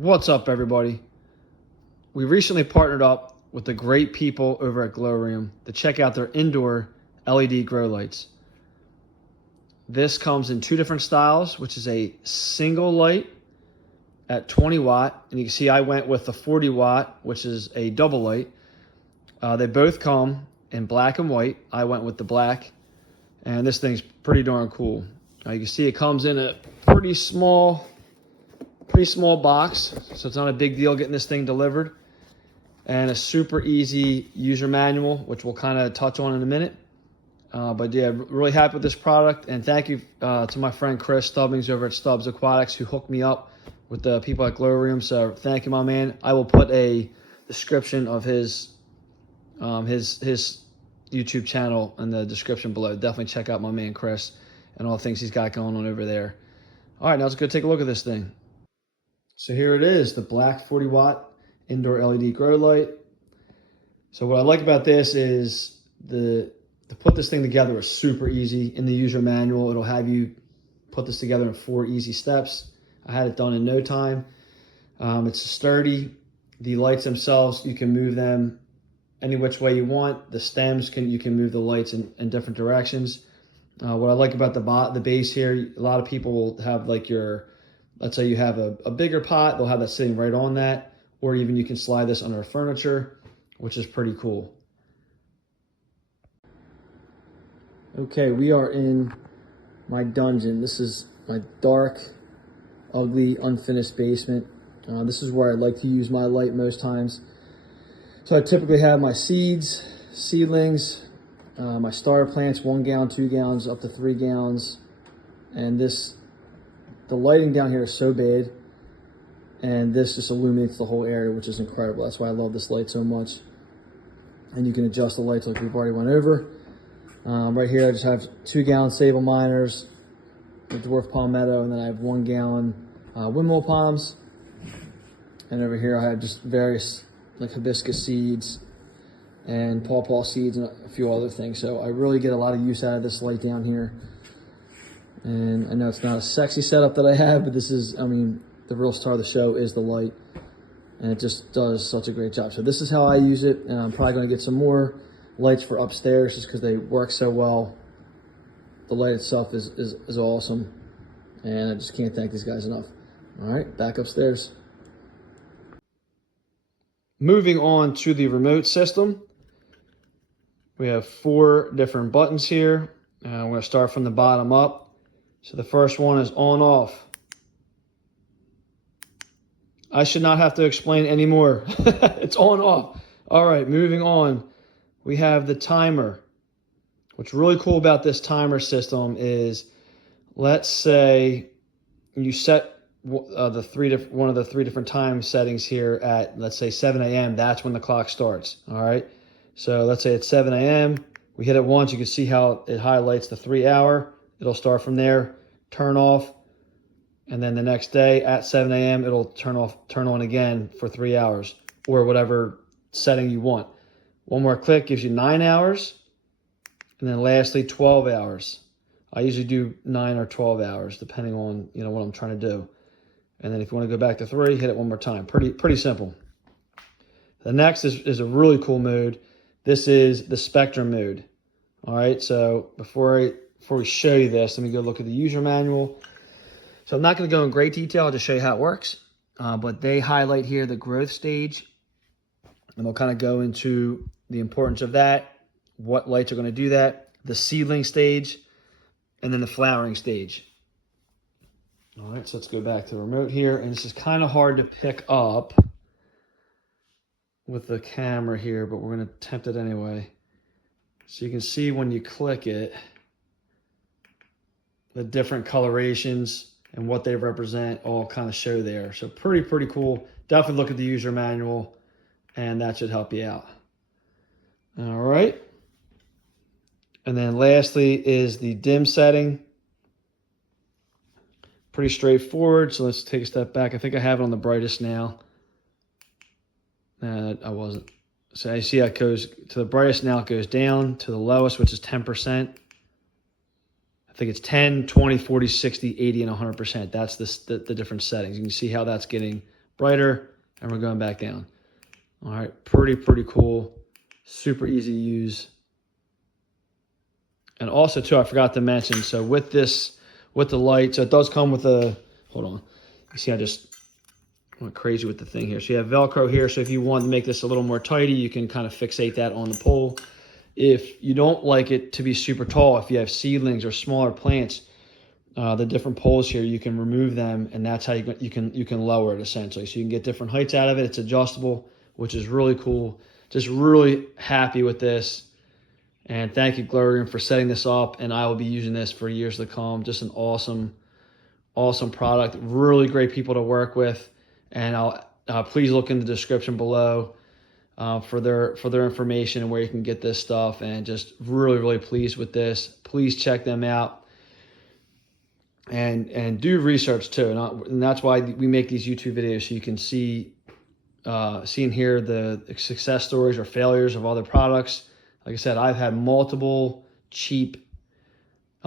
What's up, everybody? We recently partnered up with the great people over at Glowrium to check out their indoor LED grow lights. This comes in two different styles, which is a single light at 20 watt. And you can see I went with the 40 watt, which is a double light. They both come in black and white. I went with the black, and this thing's pretty darn cool. You can see it comes in a pretty small box, so it's not a big deal getting this thing delivered, and a super easy user manual, which we'll kind of touch on in a minute. But yeah, really happy with this product, and thank you to my friend Chris Stubbs over at Stubbs Aquatics, who hooked me up with the people at Glowrium. So thank you, my man. I will put a description of his YouTube channel in the description below. Definitely check out my man Chris and all the things he's got going on over there. All right, now let's go take a look at this thing. So here it is, the black 40 watt indoor LED grow light. So what I like about this is to put this thing together is super easy. In the user manual, it'll have you put this together in 4 easy steps. I had it done in no time. It's sturdy. The lights themselves, you can move them any which way you want. The stems, you can move the lights in different directions. What I like about the base here, a lot of people will have like let's say you have a bigger pot, they'll have that sitting right on that, or even you can slide this under furniture, which is pretty cool. Okay, we are in my dungeon. This is my dark, ugly, unfinished basement. This is where I like to use my light most times. So I typically have my seedlings, my starter plants, 1 gallon, 2 gallons, up to 3 gallons. And the lighting down here is so bad, and this just illuminates the whole area, which is incredible. That's why I love this light so much. And you can adjust the lights like we've already went over. Right here, I just have 2 gallon sable miners, the dwarf palmetto, and then I have 1 gallon windmill palms. And over here, I have just various like hibiscus seeds and pawpaw seeds and a few other things. So I really get a lot of use out of this light down here. And I know it's not a sexy setup that I have, but this is, I mean, the real star of the show is the light, and it just does such a great job. So this is how I use it, and I'm probably going to get some more lights for upstairs just because they work so well. The light itself is awesome, and I just can't thank these guys enough. All right, back upstairs. Moving on to the remote system, we have 4 different buttons here. We're going to start from the bottom up. So the first one is on off. I should not have to explain anymore. It's on off. All right, moving on. We have the timer. What's really cool about this timer system is, let's say you set one of the 3 different time settings here at, let's say 7 a.m. That's when the clock starts. All right. So let's say it's 7 a.m. We hit it once. You can see how it highlights the 3 hour. It'll start from there, turn off, and then the next day at 7 a.m. it'll turn on again for 3 hours, or whatever setting you want. One more click gives you 9 hours, and then lastly 12 hours. I usually do 9 or 12 hours depending on what I'm trying to do. And then if you want to go back to 3, hit it one more time. Pretty simple. The next is a really cool mode. This is the spectrum mode. All right, so before we show you this, let me go look at the user manual. So I'm not going to go in great detail. I'll just show you how it works. But they highlight here the growth stage, and they'll kind of go into the importance of that, what lights are going to do that, the seedling stage, and then the flowering stage. All right, so let's go back to the remote here. And this is kind of hard to pick up with the camera here, but we're going to attempt it anyway. So you can see when you click it, the different colorations and what they represent all kind of show there. So pretty cool. Definitely look at the user manual, and that should help you out. All right. And then lastly is the dim setting. Pretty straightforward. So let's take a step back. I think I have it on the brightest now. I wasn't. So I see it goes to the brightest now, it goes down to the lowest, which is 10%. I think it's 10, 20, 40, 60, 80, and 100%. That's the different settings. You can see how that's getting brighter, and we're going back down. All right, pretty cool. Super easy to use. And also, too, I forgot to mention, so with this, with the light, so it does come with a, hold on. You see, I just went crazy with the thing here. So you have Velcro here, so if you want to make this a little more tidy, you can kind of fixate that on the pole. If you don't like it to be super tall, if you have seedlings or smaller plants, the different poles here, you can remove them, and that's how you can lower it essentially. So you can get different heights out of it. It's adjustable, which is really cool. Just really happy with this. And thank you, Glowrium, for setting this up, and I will be using this for years to come. Just an awesome product. Really great people to work with, and I'll please look in the description below for their information and where you can get this stuff. And just really pleased with this. Please check them out. And do research too, and that's why we make these YouTube videos, so you can see and hear the success stories or failures of other products. Like I said, I've had multiple cheap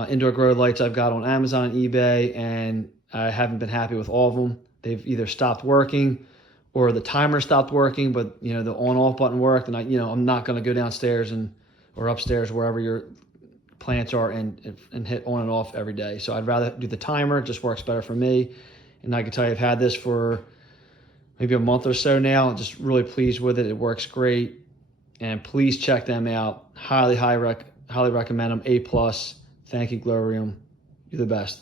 indoor grow lights I've got on Amazon and eBay, and I haven't been happy with all of them. They've either stopped working or the timer stopped working, but the on-off button worked, and I'm not going to go downstairs or upstairs, wherever your plants are, and hit on and off every day. So I'd rather do the timer. It just works better for me. And I can tell you, I've had this for maybe a month or so now. I'm just really pleased with it. It works great. And please check them out. Highly recommend them. A+. Thank you, Glowrium. You're the best.